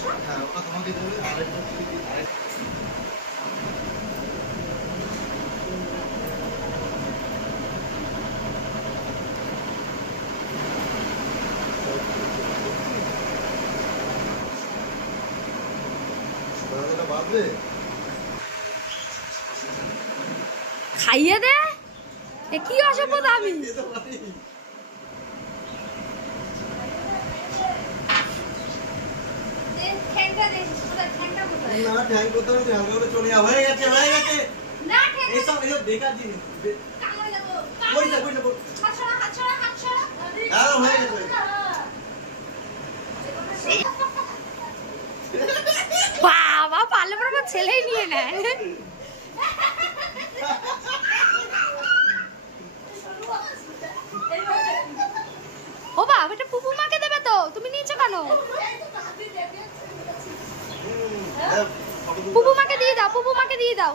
হ্যাঁ ওটা তোমাকে দেবে আরেকটা খাইয়ে দে কি অসভ্য আমি বাবা পারলে পরে আমার ছেলেই নিয়ে নেয় ও বাবা এটা পুপু মাকে দেবে তো তুমি নিয়েছো কেন পুপু মাকে দিয়ে দাও